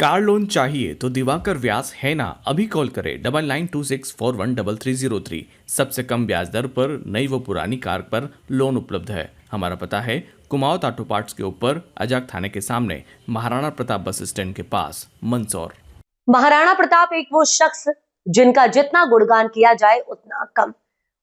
Car loan चाहिए तो दिवाकर व्यास है ना, अभी कॉल करें 9926413303। सबसे कम ब्याज दर पर नई व पुरानी कार पर लोन उपलब्ध है। हमारा पता है कुमाऊं ऑटो पार्ट्स के ऊपर अजाक थाने के सामने, महाराणा प्रताप बस स्टैंड के पास, मंदसौर। महाराणा प्रताप एक वो शख्स जिनका जितना गुणगान किया जाए उतना कम।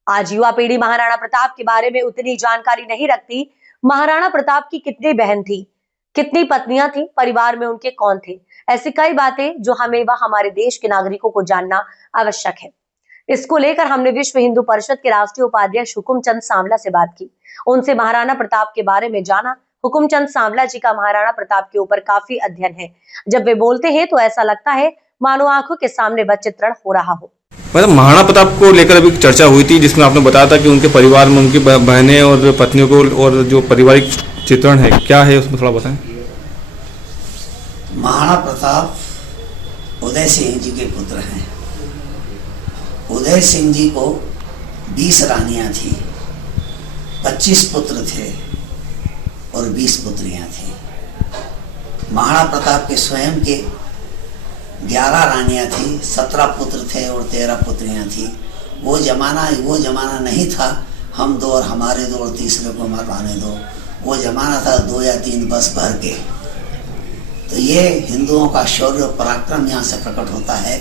आज युवा पीढ़ी महाराणा प्रताप के बारे में उतनी जानकारी नहीं रखती। महाराणा प्रताप की कितनी बहन थी, कितनी पत्नियां थी, परिवार में उनके कौन थे, ऐसी कई बातें जो हमें व हमारे देश के नागरिकों को जानना आवश्यक है। इसको लेकर हमने विश्व हिंदू परिषद के राष्ट्रीय उपाध्यक्ष हुकुमचंद सांवला से बात की। उनसे महाराणा प्रताप के बारे में जाना। हुकुमचंद सांवला जी का महाराणा प्रताप के ऊपर काफी अध्ययन है। जब वे बोलते हैं तो ऐसा लगता है मानो आंखों के सामने वह चित्रण हो रहा हो। मतलब महाराणा प्रताप को लेकर अभी चर्चा हुई थी, जिसमें आपने बताया था कि उनके परिवार में उनकी बहनें और पत्नियों को और जो पारिवारिक चित्रण है क्या है, उसमें थोड़ा बताएं। महाराणा प्रताप उदय सिंह जी के पुत्र हैं। उदय सिंह जी को 20 रानियां थी, 25 पुत्र थे और 20 पुत्रियां थी। महाराणा प्रताप के स्वयं के 11 रानियां थी, 17 पुत्र थे और 13 पुत्रियां थी। वो जमाना नहीं था हम दो और हमारे दो और तीसरे को मरवाने दो। वो जमाना था 2 या 3 बस भर के। तो ये हिंदुओं का शौर्य और पराक्रम यहाँ से प्रकट होता है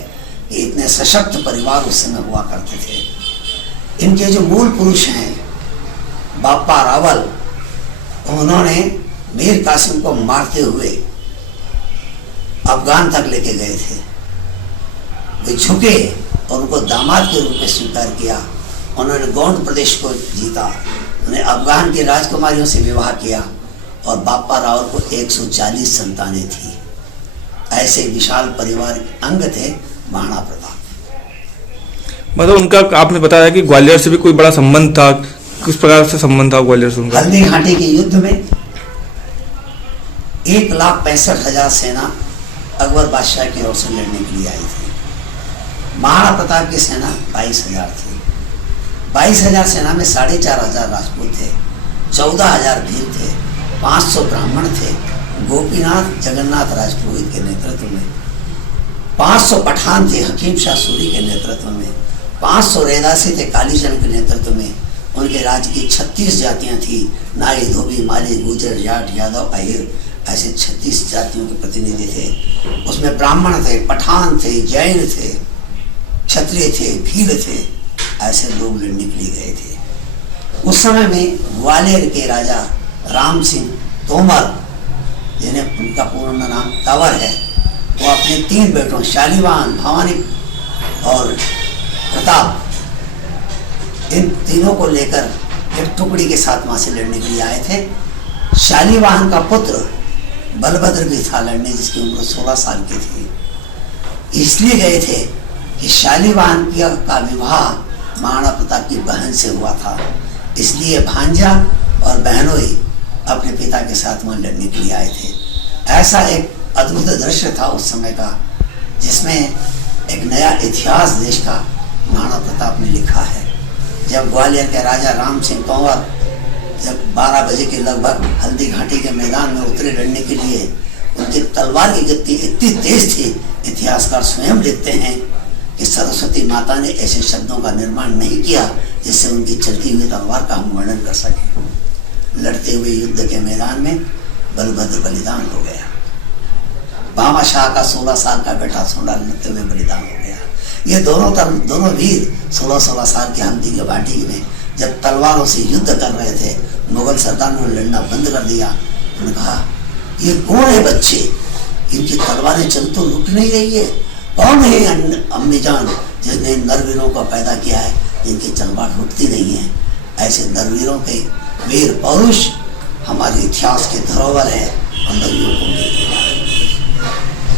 कि इतने सशक्त परिवार उस समय हुआ करते थे। इनके जो मूल पुरुष हैं बापा रावल, उन्होंने मीर कासिम को मारते हुए अफगान तक लेके गए थे। वे झुके और उनको दामाद के रूप में स्वीकार किया। उन्होंने गोंड प्रदेश को जीता, उन्हें अफगान की राजकुमारियों से विवाह किया और बापा रावल को 140 संतानें थी। ऐसे विशाल परिवार के अंग थे महाराणा प्रताप। मतलब उनका आपने बताया कि ग्वालियर से भी कोई बड़ा संबंध था, किस प्रकार से संबंध था ग्वालियर से उनका? हल्दी घाटी के युद्ध में 1,65,000 सेना अकबर बादशाह की ओर से लड़ने के लिए आई थी। महाराणा प्रताप की सेना 22,000 थी। 22,000 सेना में 4,500 राजपूत थे, 14,000 भील थे, 500 ब्राह्मण थे गोपीनाथ जगन्नाथ राजपुरोहित के नेतृत्व में, 500 पठान थे हकीम शाह सूरी के नेतृत्व में, 500 रैदासी थे कालीचरण के नेतृत्व में। उनके राज्य की 36 जातियां थी, नाई, धोबी, माली, गुजर, जाट, यादव, अहिर, ऐसे 36 जातियों के प्रतिनिधि थे। उसमें ब्राह्मण थे, पठान थे, जैन थे, क्षत्रिय थे, भील थे, ऐसे लोग लड़ने के लिए गए थे। उस समय में ग्वालियर के राजा राम सिंह तोमर, जिन्हें उनका पूर्ण नाम तंवर है, वो अपने 3 बेटों शालीवाहन, भवानी और प्रताप, इन तीनों को लेकर एक टुकड़ी के साथ वहां से लड़ने के लिए आए थे। शालीवाहन का पुत्र बलभद्र भी था लड़ने, जिसकी उम्र 16 साल की थी। इसलिए गए थे कि शालीवाहन का विवाह महाराणा प्रताप की बहन से हुआ था, इसलिए भांजा और बहनोई अपने पिता के साथ वहां लड़ने के लिए आए थे। ऐसा एक अद्भुत दृश्य था उस समय का, जिसमें एक नया इतिहास देश का महाराणा प्रताप ने लिखा है। जब ग्वालियर के राजा राम सिंह तंवर जब 12 बजे के लगभग हल्दी घाटी के मैदान में उतरे लड़ने के लिए, उनकी तलवार की गति इतनी तेज थी, इतिहासकार स्वयं लिखते हैं कि सरस्वती माता ने ऐसे शब्दों का निर्माण नहीं किया जिससे उनकी चलती हुई तलवार का हम वर्णन कर सकें। लड़ते हुए युद्ध के मैदान में बलभद्र बलिदान हो गया। बामा शाह का 16 साल का बेटा सोना लड़ते हुए बलिदान हो गया। ये दोनों वीर 16-16 साल की हल्दी की घाटी में जब तलवारों से युद्ध कर रहे थे, मुगल सरदारों ने लड़ना बंद कर दिया। उन्होंने कहा, ये कौन है बच्चे, इनकी तलवारें चल तो रुक नहीं रही है। कौन है अम्मी जान जिसने नरवीरों को पैदा किया है, जिनकी तलवार रुकती नहीं है। ऐसे नरवीरों के वीर पौरुष हमारे इतिहास के धरोहर है और नरवीरों को